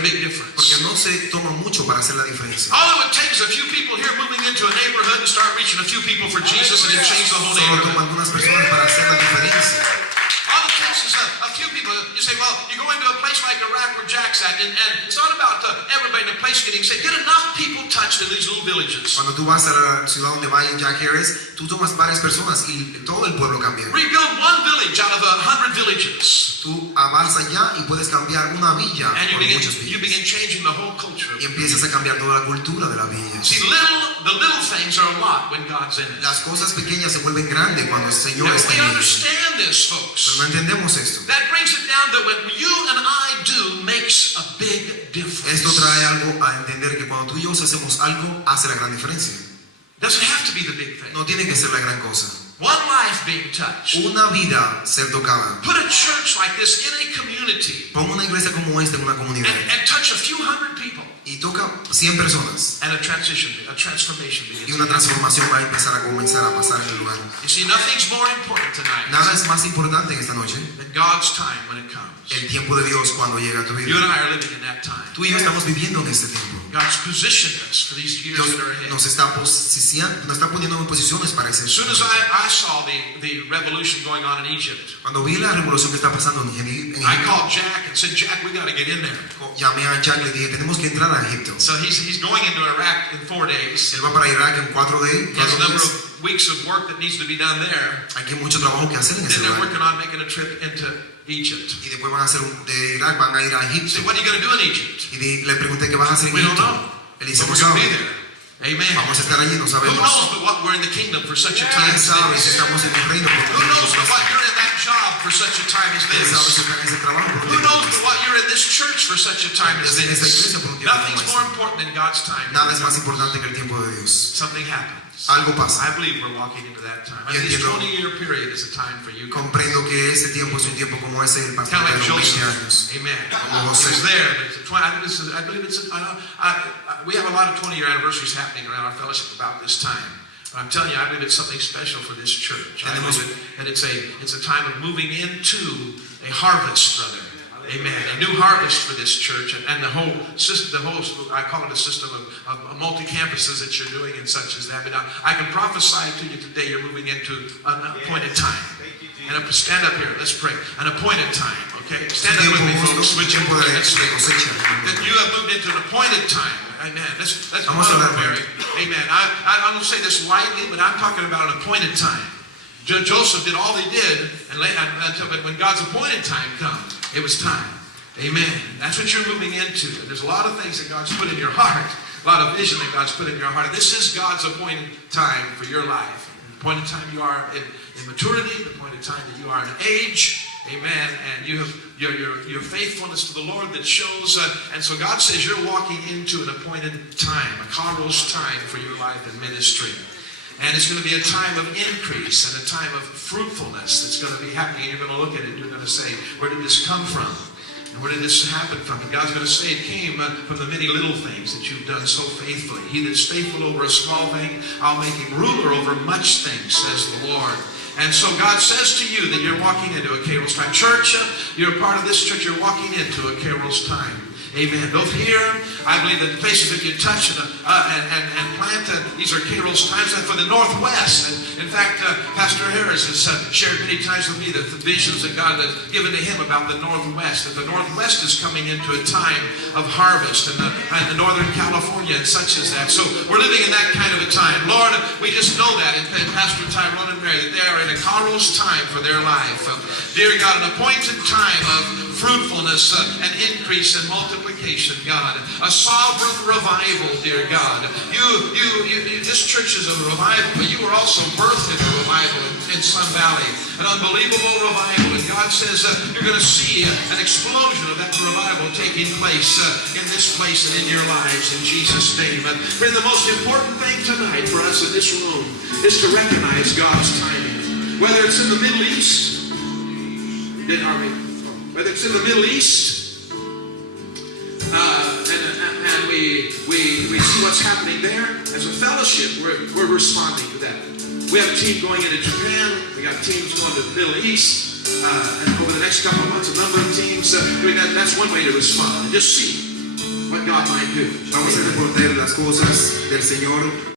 a big difference. Porque no se toma mucho para hacer la diferencia. All it would take is a few people here moving into a neighborhood and start reaching a few people for Jesus and it changed the whole Solo neighborhood. toma algunas personas para hacer la diferencia. All it takes is a few people. You say, well, you go into a place like Iraq where Jack's at, and it's not about everybody in the place getting saved. Get enough people touched in these little villages. Cuando tú vas a la ciudad donde vaya Jack Harris, tú tomas varias personas y todo el pueblo cambia. Rebuild one village out of 100 villages. Tú avanzas allá y puedes cambiar una villa And por muchas you villas. begin changing the whole culture. Y empiezas a cambiar toda la cultura de la villa. See, the little things are a lot when God's in it. Las cosas pequeñas se vuelven grandes cuando el Señor Now, está we en ellas. understand this, folks. Pero no entendemos esto. That brings it down that what you and I do makes a big difference. Esto trae algo a entender que cuando tú y yo hacemos algo, hace la gran diferencia. Doesn't have to be the big thing. No tiene que ser la gran cosa. One life being touched. Una vida ser tocada. Put a church like this in a community Pon una iglesia como esta en una comunidad and touch a few hundred people. y toca 100 personas. And a transformation begins. Y una transformación va a empezar a comenzar a pasar en el lugar. You see, nothing's more important tonight Nada es más importante en esta noche. than God's time when it comes. El tiempo de Dios cuando llega a tu You vida. and I are living in that time. Tú y yo estamos viviendo en este tiempo. God's positioned us for these years Dios that are ahead. nos está poniendo en posiciones para ese As soon as tiempo. I saw the revolution going on in Egypt, Cuando vi la revolución que está pasando en I Egipto, called Jack and said, Jack, we got to get in there. llamé a Jack y le dije, tenemos que entrar a Egipto. So he's going into Iraq in 4 days. Él va para Irak en 4 He has a number días. of weeks of work that needs to be done there. Hay mucho trabajo que hacer en Then ese they're lugar. working on making a trip into Egypt. Y después van a hacer de Irak, van a ir a He Egipto. said, what are you going to do in Egypt? Y le pregunté qué vas a hacer en We don't Egipto. know. Él dice, But no we're going to sabe. be there. Amen. Vamos a estar allí, no Who sabemos. knows but what we're in the kingdom for such a time ¿Quién as sabe si this? estamos en el reino? Who knows but what you're in that job for such a time as ¿Quién sabe si this? están en ese trabajo? Who knows but what you're in this church for such a time as En esta this? iglesia por un tiempo como Nothing's este. more important than God's time. Nada es más importante que el tiempo de Dios. Something happens. Algo pasa. I believe we're walking into that time. I Y think this entiendo. 20-year period is a time for you. Comprendo que ese tiempo es un tiempo como ese el pastor Kind of de like los 20 Joseph. años. Amen. Como He José. was there. But it's I believe it's. We have a lot of 20-year anniversaries happening around our fellowship about this time. But I'm telling you, I believe it's something special for this church. I believe that it's a time of moving into a harvest, brother. Amen. A new harvest for this church and the whole system. I call it a system of multi-campuses that you're doing and such as that. But now, I can prophesy to you today. You're moving into an appointed time. And stand up here. Let's pray. An appointed time. Okay. Stand up with me, folks. Would you? Let's pray. That you have moved into an appointed time. Amen. Let's Mary. Amen. I'm going to say this lightly, but I'm talking about an appointed time. Joseph did all he did, but when God's appointed time comes, it was time. Amen. That's what you're moving into. And there's a lot of things that God's put in your heart, a lot of vision that God's put in your heart. And this is God's appointed time for your life. The appointed time you are in maturity, the appointed time that you are in age. Amen. And you have your faithfulness to the Lord that shows. And so God says you're walking into an appointed time, a Kairos time for your life and ministry. And it's going to be a time of increase and a time of fruitfulness that's going to be happening. And you're going to look at it and you're going to say, where did this come from? And where did this happen from? And God's going to say it came from the many little things that you've done so faithfully. He that's faithful over a small thing, I'll make him ruler over much things, says the Lord. And so God says to you that you're walking into a Kairos time. Church, you're a part of this church. You're walking into a Kairos time. Amen. Both here, I believe that the places that you touch and plant, these are Kairos times. And for the Northwest, and in fact, Pastor Harris has shared many times with me the visions that God has given to him about the Northwest. That the Northwest is coming into a time of harvest, and the Northern California and such as that. So we're living in that kind of a time. Lord, we just know that, and Pastor Tyrone and Mary, that they are in a Kairos time for their life. Dear God, an appointed time of fruitfulness and increase and multiplication, God. A sovereign revival, dear God. This church is a revival, but you were also birthed in a revival in Sun Valley. An unbelievable revival. And God says you're going to see an explosion of that revival taking place in this place and in your lives in Jesus' name. And friend, the most important thing tonight for us in this room is to recognize God's timing. Whether it's in the Middle East, whether it's in the Middle East, and we see what's happening there, as a fellowship, we're responding to that. We have a team going into Japan. We got teams going to the Middle East. And over the next couple of months, a number of teams doing that. That's one way to respond. And just see what God might do. Vamos a reportar las cosas del Señor.